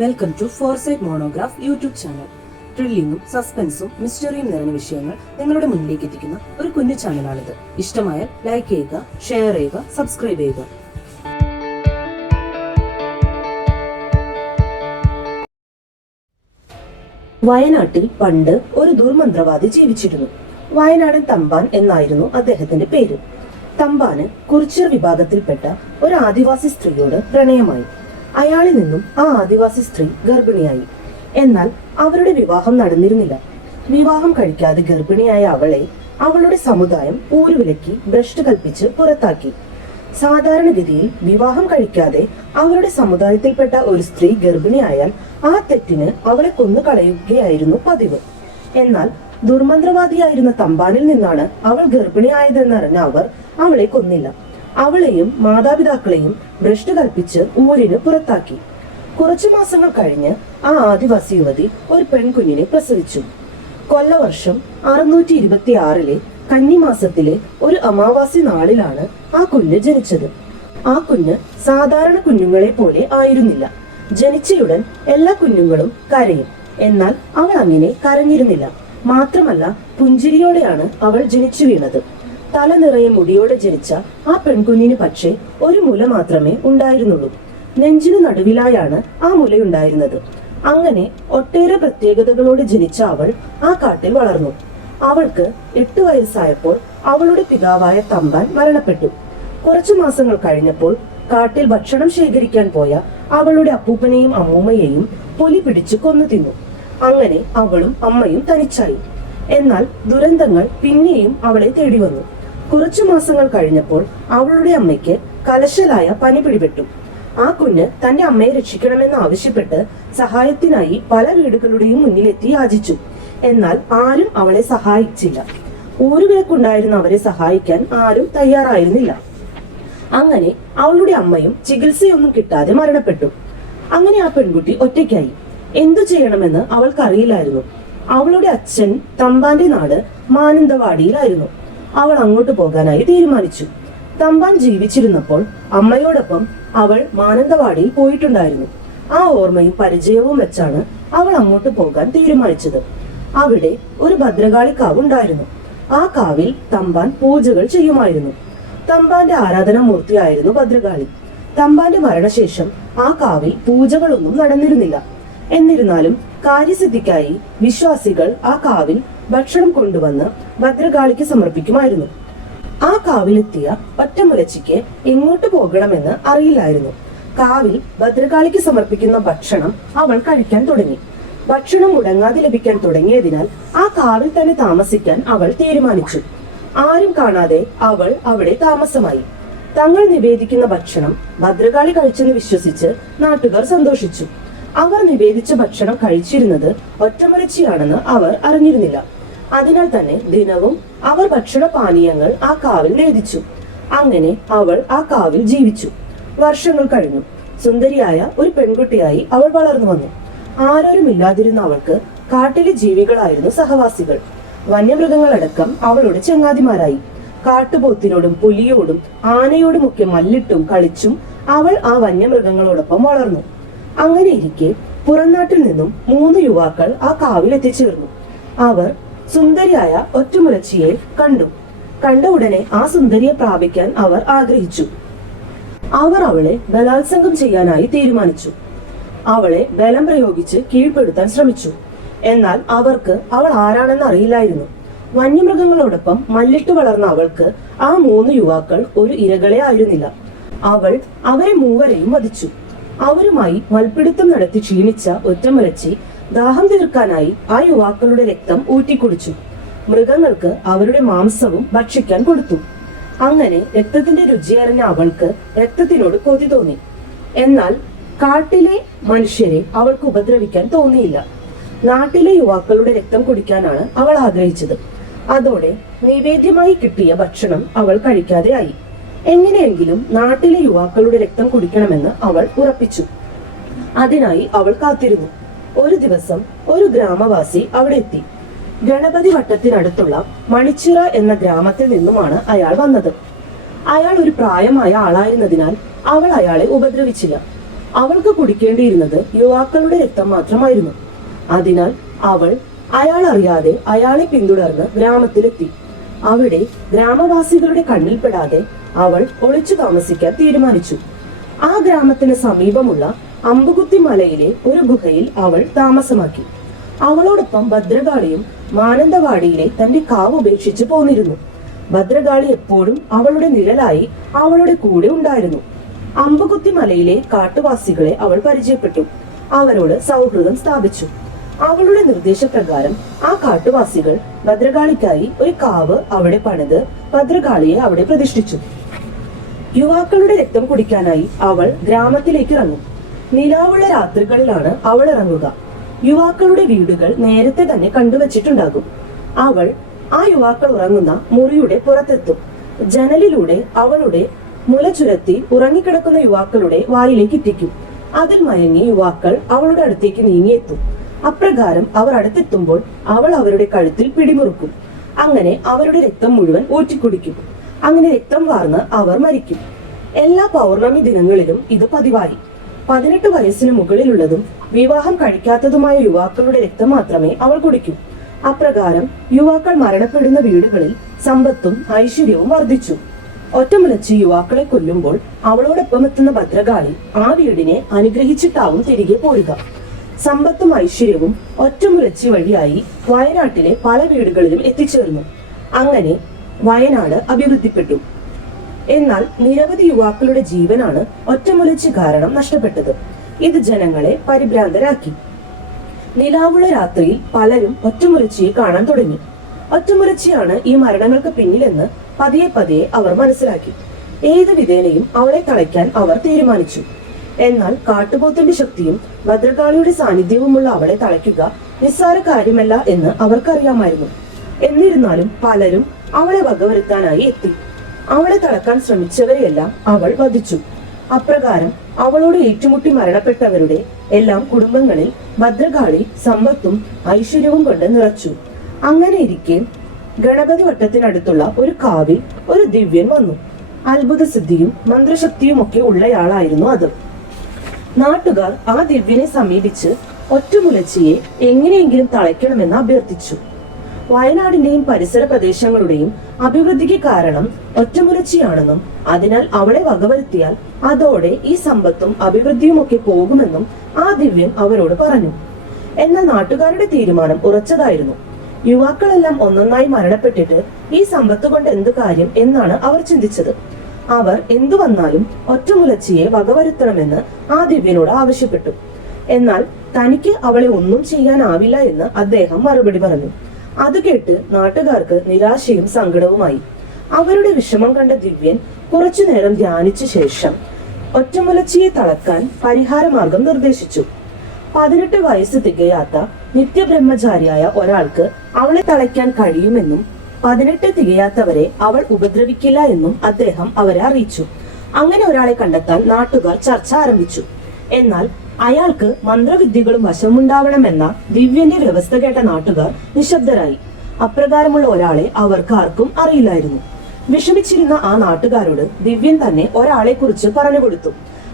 Welcome to Foresight monograph YouTube channel. ത്രില്ലിങ്ങും സസ്പെൻസും മിസ്റ്ററിയും നിറഞ്ഞ വിഷയങ്ങൾ നിങ്ങളുടെ മുന്നിലേക്ക് എത്തിക്കുന്ന ഒരു കുഞ്ഞു ചാനലാണിത്. ഇഷ്ടമായാൽ ലൈക്ക് ചെയ്യുക, ഷെയർ ചെയ്യുക, സബ്സ്ക്രൈബ് ചെയ്യുക. വയനാട്ടിൽ പണ്ട് ഒരു ദുർമന്ത്രവാദി ജീവിച്ചിരുന്നു. വയനാടൻ തമ്പാൻ എന്നായിരുന്നു അദ്ദേഹത്തിന്റെ പേര്. തമ്പാന് കുറിച്യർ വിഭാഗത്തിൽപ്പെട്ട ഒരു ആദിവാസി സ്ത്രീയോട് പ്രണയമായി. അയാളിൽ നിന്നും ആ ആദിവാസി സ്ത്രീ ഗർഭിണിയായി. എന്നാൽ അവരുടെ വിവാഹം നടന്നിരുന്നില്ല. വിവാഹം കഴിക്കാതെ ഗർഭിണിയായ അവളെ അവളുടെ സമുദായം ഊരുവിലക്കി ഭ്രഷ്ട് കൽപ്പിച്ച് പുറത്താക്കി. സാധാരണഗതിയിൽ വിവാഹം കഴിക്കാതെ അവരുടെ സമുദായത്തിൽപ്പെട്ട ഒരു സ്ത്രീ ഗർഭിണിയായാൽ ആ തെറ്റിന് അവളെ കൊന്നു കളയുകയായിരുന്നു പതിവ്. എന്നാൽ ദുർമന്ത്രവാദിയായിരുന്ന തമ്പാനിൽ നിന്നാണ് അവൾ ഗർഭിണിയായതെന്നറിഞ്ഞ അവർ അവളെ കൊന്നില്ല. അവളെയും മാതാപിതാക്കളെയും ഭ്രഷ്ട് കൽപ്പിച്ച് ഊരിന് പുറത്താക്കി. കുറച്ചു മാസങ്ങൾ കഴിഞ്ഞ് ആ ആദിവാസി യുവതി ഒരു പെൺകുഞ്ഞിനെ പ്രസവിച്ചു. കൊല്ലവർഷം 626 കന്നിമാസത്തിലെ ഒരു അമാവാസി നാളിലാണ് ആ കുഞ്ഞ് ജനിച്ചത്. ആ കുഞ്ഞ് സാധാരണ കുഞ്ഞുങ്ങളെ പോലെ ആയിരുന്നില്ല. ജനിച്ചയുടൻ എല്ലാ കുഞ്ഞുങ്ങളും കരയും. എന്നാൽ അവൾ അങ്ങനെ കരഞ്ഞിരുന്നില്ല. മാത്രമല്ല, പുഞ്ചിരിയോടെയാണ് അവൾ ജനിച്ചു വീണത്. തല നിറയെ മുടിയോടെ ജനിച്ച ആ പെൺകുഞ്ഞിന് പക്ഷേ ഒരു മുല മാത്രമേ ഉണ്ടായിരുന്നുള്ളൂ. നെഞ്ചിനു നടുവിലായാണ് ആ മുലയുണ്ടായിരുന്നത്. അങ്ങനെ ഒട്ടേറെ പ്രത്യേകതകളോട് ജനിച്ച അവൾ ആ കാട്ടിൽ വളർന്നു. അവൾക്ക് 8 വയസ്സായപ്പോൾ അവളുടെ പിതാവായ തമ്പാൻ മരണപ്പെട്ടു. കുറച്ചു മാസങ്ങൾ കഴിഞ്ഞപ്പോൾ കാട്ടിൽ ഭക്ഷണം ശേഖരിക്കാൻ പോയ അവളുടെ അപ്പൂപ്പനെയും അമ്മൂമ്മയെയും പുലി പിടിച്ചു കൊന്നു തിന്നു. അങ്ങനെ അവളും അമ്മയും തനിച്ചായി. എന്നാൽ ദുരന്തങ്ങൾ പിന്നെയും അവളെ തേടി വന്നു. കുറച്ചു മാസങ്ങൾ കഴിഞ്ഞപ്പോൾ അവളുടെ അമ്മയ്ക്ക് കലശലായ പനി പിടിപെട്ടു. ആ കുഞ്ഞ് തന്റെ അമ്മയെ രക്ഷിക്കണമെന്ന് ആവശ്യപ്പെട്ട് സഹായത്തിനായി പല വീടുകളുടെയും മുന്നിലെത്തി യാചിച്ചു. എന്നാൽ ആരും അവളെ സഹായിച്ചില്ല. ഊരുവിലക്കുണ്ടായിരുന്ന അവരെ സഹായിക്കാൻ ആരും തയ്യാറായിരുന്നില്ല. അങ്ങനെ അവളുടെ അമ്മയും ചികിത്സയൊന്നും കിട്ടാതെ മരണപ്പെട്ടു. അങ്ങനെ ആ പെൺകുട്ടി ഒറ്റയ്ക്കായി. എന്തു ചെയ്യണമെന്ന് അവൾക്കറിയില്ലായിരുന്നു. അവളുടെ അച്ഛൻ തമ്പാന്റെ നാട് മാനന്തവാടിയിലായിരുന്നു. അവൾ അങ്ങോട്ട് പോകാനായി തീരുമാനിച്ചു. തമ്പാൻ ജീവിച്ചിരുന്നപ്പോൾ അമ്മയോടൊപ്പം അവൾ മാനന്തവാടിയിൽ പോയിട്ടുണ്ടായിരുന്നു. ആ ഓർമ്മയും പരിചയവും വെച്ചാണ് അവൾ അങ്ങോട്ട് പോകാൻ തീരുമാനിച്ചത്. അവിടെ ഒരു ഭദ്രകാളി കാവ് ഉണ്ടായിരുന്നു. ആ കാവിൽ തമ്പാൻ പൂജകൾ ചെയ്യുമായിരുന്നു. തമ്പാന്റെ ആരാധനാമൂർത്തിയായിരുന്നു ഭദ്രകാളി. തമ്പാന്റെ മരണശേഷം ആ കാവിൽ പൂജകളൊന്നും നടന്നിരുന്നില്ല. എന്നിരുന്നാലും കാര്യസിദ്ധിക്കായി വിശ്വാസികൾ ആ കാവിൽ ഭക്ഷണം കൊണ്ടുവന്ന് ഭദ്രകാളിക്ക് സമർപ്പിക്കുമായിരുന്നു. ആ കാവിലെത്തിയ ഒറ്റമുലച്ചിക്ക് എങ്ങോട്ട് പോകണമെന്ന് അറിയില്ലായിരുന്നു. കാവിൽ ഭദ്രകാളിക്ക് സമർപ്പിക്കുന്ന ഭക്ഷണം അവൾ കഴിക്കാൻ തുടങ്ങി. ഭക്ഷണം മുടങ്ങാതെ ലഭിക്കാൻ തുടങ്ങിയതിനാൽ ആ കാവിൽ തന്നെ താമസിക്കാൻ അവൾ തീരുമാനിച്ചു. ആരും കാണാതെ അവൾ അവിടെ താമസമായി. തങ്ങൾ നിവേദിക്കുന്ന ഭക്ഷണം ഭദ്രകാളി കഴിച്ചെന്ന് വിശ്വസിച്ച് നാട്ടുകാർ സന്തോഷിച്ചു. അവർ നിവേദിച്ച ഭക്ഷണം കഴിച്ചിരുന്നത് ഒറ്റമുലച്ചിയാണെന്ന് അവർ അറിഞ്ഞിരുന്നില്ല. അതിനാൽ തന്നെ ദിനവും അവർ ഭക്ഷണ പാനീയങ്ങൾ ആ കാവിൽ നേദിച്ചു. അങ്ങനെ അവൾ ആ കാവിൽ ജീവിച്ചു. വർഷങ്ങൾ കഴിഞ്ഞു. സുന്ദരിയായ ഒരു പെൺകുട്ടിയായി അവൾ വളർന്നു വന്നു. ആരോരുമില്ലാതിരുന്ന അവൾക്ക് കാട്ടിലെ ജീവികളായിരുന്നു സഹവാസികൾ. വന്യമൃഗങ്ങളടക്കം അവളുടെ ചങ്ങാതിമാരായി. കാട്ടുപോത്തിനോടും പുലിയോടും ആനയോടുമൊക്കെ മല്ലിട്ടും കളിച്ചും അവൾ ആ വന്യമൃഗങ്ങളോടൊപ്പം വളർന്നു. അങ്ങനെ ഇരിക്കെ പുറംനാട്ടിൽ നിന്നും 3 യുവാക്കൾ ആ കാവിൽ എത്തിച്ചേർന്നു. അവർ സുന്ദരിയായ ഒറ്റമുലച്ചിയെ കണ്ട ഉടനെ ആ സുന്ദരിയെ പ്രാപിക്കാൻ അവർ ആഗ്രഹിച്ചു. അവർ അവളെ ബലാത്സംഗം ചെയ്യാനായി തീരുമാനിച്ചു. അവളെ ബലം പ്രയോഗിച്ച് കീഴ്പ്പെടുത്താൻ ശ്രമിച്ചു. എന്നാൽ അവർക്ക് അവൾ ആരാണെന്ന് അറിയില്ലായിരുന്നു. വന്യമൃഗങ്ങളോടൊപ്പം മല്ലിട്ട് വളർന്ന അവൾക്ക് ആ 3 യുവാക്കൾ ഒരു ഇരകളെ ആയിരുന്നില്ല. അവൾ അവരെ മൂവരെയും വധിച്ചു. അവരുമായി മൽപ്പിടുത്തം നടത്തി ക്ഷീണിച്ച ഒറ്റമുലച്ചി ദാഹം തീർക്കാനായി ആ യുവാക്കളുടെ രക്തം ഊറ്റിക്കുടിച്ചു. മൃഗങ്ങൾക്ക് അവരുടെ മാംസവും ഭക്ഷിക്കാൻ കൊടുത്തു. അങ്ങനെ രക്തത്തിന്റെ രുചിയറിഞ്ഞ അവൾക്ക് രക്തത്തിനോട് കൊതി തോന്നി. എന്നാൽ കാട്ടിലെ മനുഷ്യരെ അവൾക്ക് ഉപദ്രവിക്കാൻ തോന്നിയില്ല. നാട്ടിലെ യുവാക്കളുടെ രക്തം കുടിക്കാനാണ് അവൾ ആഗ്രഹിച്ചത്. അതോടെ നിവേദ്യമായി കിട്ടിയ ഭക്ഷണം അവൾ കഴിക്കാതെ ആയി. എങ്ങനെയെങ്കിലും നാട്ടിലെ യുവാക്കളുടെ രക്തം കുടിക്കണമെന്ന് അവൾ ഉറപ്പിച്ചു. അതിനായി അവൾ കാത്തിരുന്നു. ഒരു ദിവസം ഒരു ഗ്രാമവാസി അവിടെ എത്തി. ഗണപതി വട്ടത്തിനടുത്തുള്ള മണിച്ചിറ എന്ന ഗ്രാമത്തിൽ നിന്നുമാണ് അയാൾ വന്നത്. അയാൾ ഒരു പ്രായമായ ആളായിരുന്നതിനാൽ അവൾ അയാളെ ഉപദ്രവിച്ചില്ല. അവൾക്ക് കുടിക്കേണ്ടിയിരുന്നത് യുവാക്കളുടെ രക്തം മാത്രമായിരുന്നു. അതിനാൽ അവൾ അയാൾ അറിയാതെ അയാളെ പിന്തുടർന്ന് ഗ്രാമത്തിലെത്തി. അവിടെ ഗ്രാമവാസികളുടെ കണ്ണിൽപ്പെടാതെ അവൾ ഒളിച്ചു താമസിക്കാൻ തീരുമാനിച്ചു. ആ ഗ്രാമത്തിന് സമീപമുള്ള അമ്പുകുത്തി മലയിലെ ഒരു ഗുഹയിൽ അവൾ താമസമാക്കി. അവളോടൊപ്പം ഭദ്രകാളിയും മാനന്തവാടിയിലെ തന്റെ കാവ് ഉപേക്ഷിച്ചു പോന്നിരുന്നു. ഭദ്രകാളി എപ്പോഴും അവളുടെ നിഴലായി അവളുടെ കൂടെ ഉണ്ടായിരുന്നു. അമ്പുകുത്തി മലയിലെ കാട്ടുവാസികളെ അവൾ പരിചയപ്പെട്ടു. അവരോട് സൗഹൃദം സ്ഥാപിച്ചു. അവളുടെ നിർദ്ദേശപ്രകാരം ആ കാട്ടുവാസികൾ ഭദ്രകാളിക്കായി ഒരു കാവ് അവിടെ പണിത് ഭദ്രകാളിയെ അവിടെ പ്രതിഷ്ഠിച്ചു. യുവാക്കളുടെ രക്തം കുടിക്കാനായി അവൾ ഗ്രാമത്തിലേക്ക് ഇറങ്ങും. നിലാവുള്ള രാത്രികളിലാണ് അവൾ ഇറങ്ങുക. യുവാക്കളുടെ വീടുകൾ നേരത്തെ തന്നെ കണ്ടുവച്ചിട്ടുണ്ടാകും. അവൾ ആ യുവാക്കൾ ഉറങ്ങുന്ന മുറിയുടെ പുറത്തെത്തും. ജനലിലൂടെ അവളുടെ മുല ചുരത്തി ഉറങ്ങിക്കിടക്കുന്ന യുവാക്കളുടെ വായിലേക്ക് ഇറ്റിക്കും. അതിൽ മയങ്ങി യുവാക്കൾ അവളുടെ അടുത്തേക്ക് നീങ്ങിയെത്തും. അപ്രകാരം അവർ അടുത്തെത്തുമ്പോൾ അവൾ അവരുടെ കഴുത്തിൽ പിടിമുറുക്കും. അങ്ങനെ അവരുടെ രക്തം മുഴുവൻ ഊറ്റിക്കുടിക്കും. അങ്ങനെ രക്തം വാർന്ന് അവർ മരിക്കും. എല്ലാ പൗർണമി ദിനങ്ങളിലും ഇത് പതിവായി. 18 വയസ്സിന് മുകളിലുള്ളതും വിവാഹം കഴിക്കാത്തതുമായ യുവാക്കളുടെ രക്തം മാത്രമേ അവൾ കുടിക്കൂ. അപ്രകാരം യുവാക്കൾ മരണപ്പെടുന്ന വീടുകളിൽ സമ്പത്തും ഐശ്വര്യവും വർദ്ധിച്ചു. ഒറ്റമുലച്ച് യുവാക്കളെ കൊല്ലുമ്പോൾ അവളോടൊപ്പം എത്തുന്ന ഭദ്രകാളി ആ വീടിനെ അനുഗ്രഹിച്ചിട്ടാവും തിരികെ പോരുക. സമ്പത്തും ഐശ്വര്യവും ഒറ്റമുലച്ചി വഴിയായി വയനാട്ടിലെ പല വീടുകളിലും എത്തിച്ചേർന്നു. അങ്ങനെ വയനാട് അഭിവൃദ്ധിപ്പെട്ടു. എന്നാൽ നിരവധി യുവാക്കളുടെ ജീവനാണ് ഒറ്റമുലച്ചി കാരണം നഷ്ടപ്പെട്ടത്. ഇത് ജനങ്ങളെ പരിഭ്രാന്തരാക്കി. നിലാവുള്ള രാത്രിയിൽ പലരും ഒറ്റമുലച്ചിയെ കാണാൻ തുടങ്ങി. ഒറ്റമുലച്ചിയാണ് ഈ മരണങ്ങൾക്ക് പിന്നിലെന്ന് പതിയെ പതിയെ അവർ മനസ്സിലാക്കി. ഏത് വിധേനയും അവളെ തളയ്ക്കാൻ അവർ തീരുമാനിച്ചു. എന്നാൽ കാട്ടുപോത്തിന്റെ ശക്തിയും ഭദ്രകാളിയുടെ സാന്നിധ്യവുമുള്ള അവളെ തളയ്ക്കുക നിസ്സാര കാര്യമല്ല എന്ന് അവർക്കറിയാമായിരുന്നു. എന്നിരുന്നാലും പലരും അവളെ വകവരുത്താനായി എത്തി. അവളെ തളക്കാൻ ശ്രമിച്ചവരെയെല്ലാം അവൾ വധിച്ചു. അപ്രകാരം അവളോട് ഏറ്റുമുട്ടി മരണപ്പെട്ടവരുടെ എല്ലാം കുടുംബങ്ങളിൽ ഭദ്രകാളി സമ്പത്തും ഐശ്വര്യവും കൊണ്ട് നിറച്ചു. അങ്ങനെ ഇരിക്കെ ഗണപതി വട്ടത്തിനടുത്തുള്ള ഒരു കാവിൽ ഒരു ദിവ്യൻ വന്നു. അത്ഭുത സിദ്ധിയും മന്ത്രശക്തിയും ഒക്കെ ഉള്ളയാളായിരുന്നു അത്. നാട്ടുകാർ ആ ദിവ്യനെ സമീപിച്ച് ഒറ്റമുലച്ചിയെ എങ്ങനെയെങ്കിലും തളയ്ക്കണമെന്ന് അഭ്യർത്ഥിച്ചു. വയനാടിന്റെയും പരിസര പ്രദേശങ്ങളുടെയും അഭിവൃദ്ധിക്ക് കാരണം ഒറ്റമുലച്ചിയാണെന്നും അതിനാൽ അവളെ വകവരുത്തിയാൽ അതോടെ ഈ സമ്പത്തും അഭിവൃദ്ധിയും ഒക്കെ പോകുമെന്നും ആ ദിവ്യൻ അവരോട് പറഞ്ഞു. എന്നാൽ നാട്ടുകാരുടെ തീരുമാനം ഉറച്ചതായിരുന്നു. യുവാക്കളെല്ലാം ഒന്നൊന്നായി മരണപ്പെട്ടിട്ട് ഈ സമ്പത്ത് കൊണ്ട് എന്ത് കാര്യം എന്നാണ് അവർ ചിന്തിച്ചത്. അവർ എന്തു വന്നാലും ഒറ്റമുലച്ചിയെ വകവരുത്തണമെന്ന് ആ ദിവ്യനോട് ആവശ്യപ്പെട്ടു. എന്നാൽ തനിക്ക് അവളെ ഒന്നും ചെയ്യാനാവില്ല എന്ന് അദ്ദേഹം മറുപടി പറഞ്ഞു. അത് കേട്ട് നാട്ടുകാർക്ക് നിരാശയും സങ്കടവുമായി. അവരുടെ വിഷമം കണ്ട ദിവ്യൻ കുറച്ചു നേരം ധ്യാനിച്ച ശേഷം ഒറ്റമുലച്ചിയെ തളക്കാൻ പരിഹാരമാർഗം നിർദ്ദേശിച്ചു. 18 വയസ്സ് തികയാത്ത നിത്യബ്രഹ്മചാരിയായ ഒരാൾക്ക് അവളെ തളയ്ക്കാൻ കഴിയുമെന്നും 18 തികയാത്തവരെ അവൾ ഉപദ്രവിക്കില്ല എന്നും അദ്ദേഹം അവരെ അറിയിച്ചു. അങ്ങനെ ഒരാളെ കണ്ടെത്താൻ നാട്ടുകാർ ചർച്ച ആരംഭിച്ചു. എന്നാൽ അയാൾക്ക് മന്ത്രവിദ്യകളും വശമുണ്ടാവണമെന്ന ദിവ്യന്റെ വ്യവസ്ഥ കേട്ട നാട്ടുകാർ നിശബ്ദരായി. അപ്രകാരമുള്ള ഒരാളെ അവർക്ക് ആർക്കും അറിയില്ലായിരുന്നു. വിഷമിച്ചിരുന്ന ആ നാട്ടുകാരോട് ദിവ്യൻ തന്നെ ഒരാളെ കുറിച്ച് പറഞ്ഞു കൊടുത്തു.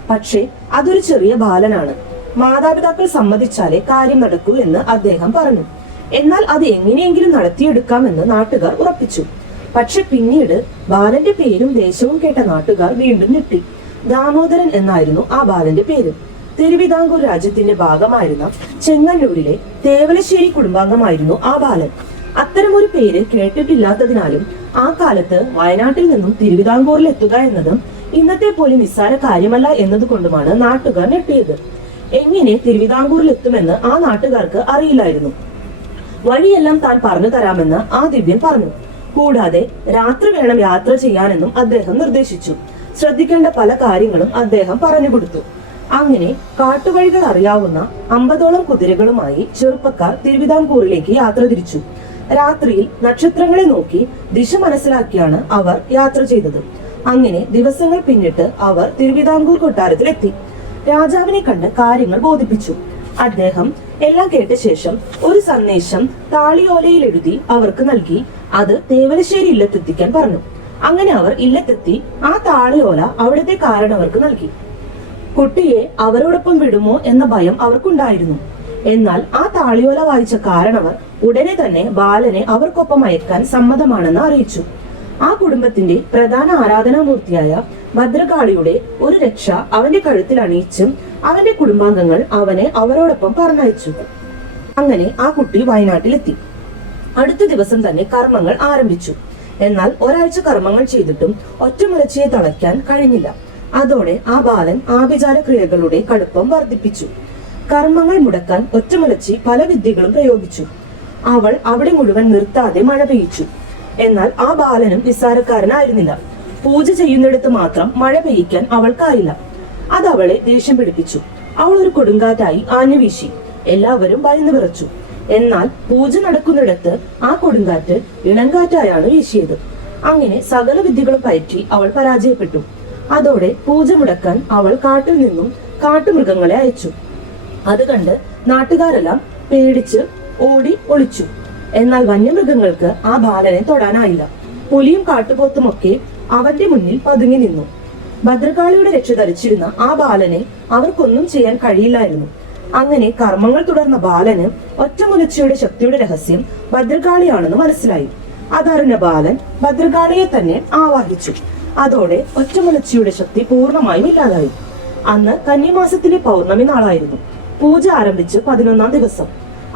പക്ഷേ അതൊരു ചെറിയ ബാലനാണ്. മാതാപിതാക്കൾ സമ്മതിച്ചാലേ കാര്യം നടക്കൂ എന്ന് അദ്ദേഹം പറഞ്ഞു. എന്നാൽ അത് എങ്ങനെയെങ്കിലും നടത്തിയെടുക്കാമെന്ന് നാട്ടുകാർ ഉറപ്പിച്ചു. പക്ഷെ പിന്നീട് ബാലന്റെ പേരും ദേശവും കേട്ട നാട്ടുകാർ വീണ്ടും ഞെട്ടി. ദാമോദരൻ എന്നായിരുന്നു ആ ബാലന്റെ പേര്. തിരുവിതാംകൂർ രാജ്യത്തിന്റെ ഭാഗമായിരുന്ന ചെങ്ങന്നൂരിലെ തേവലശ്ശേരി കുടുംബാംഗമായിരുന്നു ആ ബാലൻ. അത്തരമൊരു പേര് കേട്ടിട്ടില്ലാത്തതിനാലും ആ കാലത്ത് വയനാട്ടിൽ നിന്നും തിരുവിതാംകൂറിൽ എത്തുക എന്നതും ഇന്നത്തെ പോലെ നിസ്സാര കാര്യമല്ല എന്നതുകൊണ്ടുമാണ് നാട്ടുകാർ ഞെട്ടിയത്. എങ്ങനെ തിരുവിതാംകൂറിൽ എത്തുമെന്ന് ആ നാട്ടുകാർക്ക് അറിയില്ലായിരുന്നു. വഴിയെല്ലാം താൻ പറഞ്ഞു തരാമെന്ന് ആ ദിവ്യൻ പറഞ്ഞു. കൂടാതെ രാത്രി വേണം യാത്ര ചെയ്യാനെന്നും അദ്ദേഹം നിർദ്ദേശിച്ചു. ശ്രദ്ധിക്കേണ്ട പല കാര്യങ്ങളും അദ്ദേഹം പറഞ്ഞു കൊടുത്തു. അങ്ങനെ കാട്ടുവഴികൾ അറിയാവുന്ന 50ഓളം കുതിരകളുമായി ചെറുപ്പക്കാർ തിരുവിതാംകൂറിലേക്ക് യാത്ര തിരിച്ചു. രാത്രിയിൽ നക്ഷത്രങ്ങളെ നോക്കി ദിശ മനസ്സിലാക്കിയാണ് അവർ യാത്ര ചെയ്തത്. അങ്ങനെ ദിവസങ്ങൾ പിന്നിട്ട് അവർ തിരുവിതാംകൂർ കൊട്ടാരത്തിലെത്തി. രാജാവിനെ കണ്ട് കാര്യങ്ങൾ ബോധിപ്പിച്ചു. അദ്ദേഹം എല്ലാം കേട്ട ശേഷം ഒരു സന്ദേശം താളിയോലയിൽ എഴുതി അവർക്ക് നൽകി അത് തേവലശ്ശേരി ഇല്ലത്തെത്തിക്കാൻ പറഞ്ഞു. അങ്ങനെ അവർ ഇല്ലത്തെത്തി ആ താളിയോല അവിടുത്തെ കാരണവർക്ക് നൽകി. കുട്ടിയെ അവരോടൊപ്പം വിടുമോ എന്ന ഭയം അവർക്കുണ്ടായിരുന്നു. എന്നാൽ ആ താളിയോല വായിച്ച കാരണവർ ഉടനെ തന്നെ ബാലനെ അവർക്കൊപ്പം അയക്കാൻ സമ്മതമാണെന്ന് അറിയിച്ചു. ആ കുടുംബത്തിന്റെ പ്രധാന ആരാധനാമൂർത്തിയായ ഭദ്രകാളിയുടെ ഒരു രക്ഷ അവന്റെ കഴുത്തിൽ അണിയിച്ചും അവന്റെ കുടുംബാംഗങ്ങൾ അവനെ അവരോടൊപ്പം പറഞ്ഞയച്ചു. അങ്ങനെ ആ കുട്ടി വയനാട്ടിലെത്തി. അടുത്ത ദിവസം തന്നെ കർമ്മങ്ങൾ ആരംഭിച്ചു. എന്നാൽ ഒരാഴ്ച കർമ്മങ്ങൾ ചെയ്തിട്ടും ഒറ്റമുലച്ചിയെ തളയ്ക്കാൻ കഴിഞ്ഞില്ല. അതോടെ ആ ബാലൻ ആഭിചാര ക്രിയകളുടെ കടുപ്പം വർദ്ധിപ്പിച്ചു. കർമ്മങ്ങൾ മുടക്കാൻ ഒറ്റമുലച്ചി പല വിദ്യകളും പ്രയോഗിച്ചു. അവൾ അവിടെ മുഴുവൻ നിർത്താതെ മഴ പെയ്യിച്ചു. എന്നാൽ ആ ബാലനും നിസ്സാരക്കാരനായിരുന്നില്ല. പൂജ ചെയ്യുന്നിടത്ത് മാത്രം മഴ പെയ്യിക്കാൻ അവൾക്കായില്ല. അത് അവളെ ദേഷ്യം പിടിപ്പിച്ചു. അവൾ ഒരു കൊടുങ്കാറ്റായി ആഞ്ഞു വീശി. എല്ലാവരും ഭയന്നു വിറച്ചു. എന്നാൽ പൂജ നടക്കുന്നിടത്ത് ആ കൊടുങ്കാറ്റ് ഇളങ്കാറ്റായാണ് വീശിയത്. അങ്ങനെ സകല വിദ്യകളും പയറ്റി അവൾ പരാജയപ്പെട്ടു. അതോടെ പൂജ മുടക്കാൻ അവൾ കാട്ടിൽ നിന്നും കാട്ടുമൃഗങ്ങളെ അയച്ചു. അത് കണ്ട് നാട്ടുകാരെല്ലാം പേടിച്ച് ഓടി ഒളിച്ചു. എന്നാൽ വന്യമൃഗങ്ങൾക്ക് ആ ബാലനെ തൊടാനായില്ല. പുലിയും കാട്ടുപോത്തുമൊക്കെ അവന്റെ മുന്നിൽ പതുങ്ങി നിന്നു. ഭദ്രകാളിയുടെ രക്ഷ ധരിച്ചിരുന്ന ആ ബാലനെ അവർക്കൊന്നും ചെയ്യാൻ കഴിയില്ലായിരുന്നു. അങ്ങനെ കർമ്മങ്ങൾ തുടർന്ന ബാലന് ഒറ്റമുലച്ചിയുടെ ശക്തിയുടെ രഹസ്യം ഭദ്രകാളിയാണെന്ന് മനസ്സിലായി. അതറിഞ്ഞ ബാലൻ ഭദ്രകാളിയെ തന്നെ ആവാഹിച്ചു. അതോടെ ഒറ്റമുലച്ചിയുടെ ശക്തി പൂർണ്ണമായും ഇല്ലാതായി. അന്ന് കന്നിമാസത്തിലെ പൗർണമി നാളായിരുന്നു. പൂജ ആരംഭിച്ച് 11ാം ദിവസം.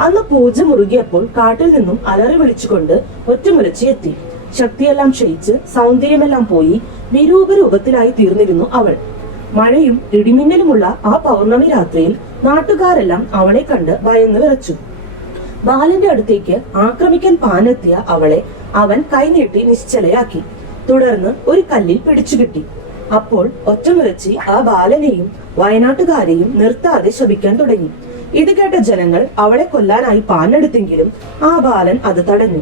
അന്ന് പൂജ മുറുകിയപ്പോൾ കാട്ടിൽ നിന്നും അലറി വിളിച്ചുകൊണ്ട് ഒറ്റമുലച്ചി എത്തി. ശക്തിയെല്ലാം ക്ഷയിച്ച് സൗന്ദര്യമെല്ലാം പോയി വിരൂപരൂപത്തിലായി തീർന്നിരുന്നു അവൾ. മഴയും ഇടിമിന്നലുമുള്ള ആ പൗർണമി രാത്രിയിൽ നാട്ടുകാരെല്ലാം അവളെ കണ്ട് ഭയന്ന് വിറച്ചു. ബാലന്റെ അടുത്തേക്ക് ആക്രമിക്കാൻ പാഞ്ഞെത്തിയ അവളെ അവൻ കൈനീട്ടി നിശ്ചലയാക്കി. തുടർന്ന് ഒരു കല്ലിൽ പിടിച്ചുകിട്ടി. അപ്പോൾ ഒറ്റമുലച്ചി ആ ബാലനെയും വയനാട്ടുകാരെയും നിർത്താതെ ശപിക്കാൻ തുടങ്ങി. ഇത് കേട്ട ജനങ്ങൾ അവളെ കൊല്ലാനായി പാഞ്ഞെടുത്തെങ്കിലും ആ ബാലൻ അത് തടഞ്ഞു.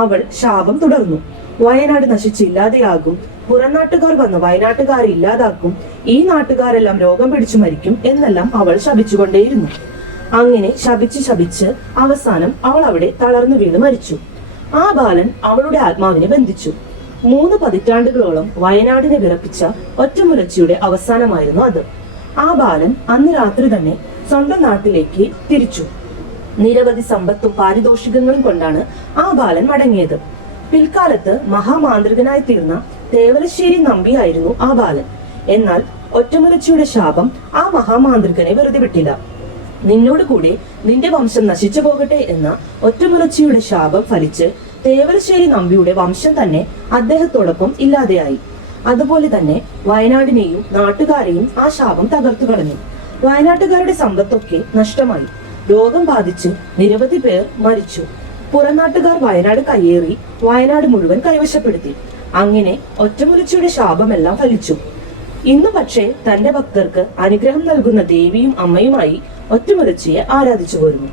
അവൾ ശാപം തുടർന്നു. വയനാട് നശിച്ചില്ലാതെയാകും, പുറം നാട്ടുകാർ വന്ന് വയനാട്ടുകാരെ ഇല്ലാതാക്കും, ഈ നാട്ടുകാരെല്ലാം രോഗം പിടിച്ചു മരിക്കും എന്നെല്ലാം അവൾ ശപിച്ചുകൊണ്ടേയിരുന്നു. അങ്ങനെ ശപിച്ച് അവസാനം അവൾ അവിടെ തളർന്നു വീണ് മരിച്ചു. ആ ബാലൻ അവളുടെ ആത്മാവിനെ ബന്ധിച്ചു. 3 പതിറ്റാണ്ടുകളോളം വയനാടിനെ വിറപ്പിച്ച ഒറ്റമുലച്ചിയുടെ അവസാനമായിരുന്നു അത്. ആ ബാലൻ അന്ന് രാത്രി തന്നെ സ്വന്തം നാട്ടിലേക്ക് തിരിച്ചു. നിരവധി സമ്പത്തും പാരിതോഷികങ്ങളും കൊണ്ടാണ് ആ ബാലൻ മടങ്ങിയത്. പിൽക്കാലത്ത് മഹാമാന്ത്രികനായി തീർന്ന തേവലശ്ശേരി നമ്പിയായിരുന്നു ആ ബാലൻ. എന്നാൽ ഒറ്റമുലച്ചിയുടെ ശാപം ആ മഹാമാന്ത്രികനെ വെറുതെ വിട്ടില്ല. നിന്നോട് കൂടെ നിന്റെ വംശം നശിച്ചു പോകട്ടെ എന്ന ഒറ്റമുലച്ചിയുടെ ശാപം ഫലിച്ച് തേവലശ്ശേരി നമ്പിയുടെ വംശം തന്നെ അദ്ദേഹത്തോടൊപ്പം ഇല്ലാതെയായി. അതുപോലെ തന്നെ വയനാടിനെയും നാട്ടുകാരെയും ആ ശാപം തകർത്തു കളഞ്ഞു. വയനാട്ടുകാരുടെ സമ്പത്തൊക്കെ നഷ്ടമായി. രോഗം ബാധിച്ച് നിരവധി പേർ മരിച്ചു. പുറനാട്ടുകാർ വയനാട് കയ്യേറി വയനാട് മുഴുവൻ കൈവശപ്പെടുത്തി. അങ്ങനെ ഒറ്റമുലച്ചിയുടെ ശാപമെല്ലാം ഫലിച്ചു. ഇന്നു പക്ഷേ തന്റെ ഭക്തർക്ക് അനുഗ്രഹം നൽകുന്ന ദേവിയും അമ്മയുമായി ഒറ്റമുലച്ചിയെ ആരാധിച്ചു പോരുന്നു.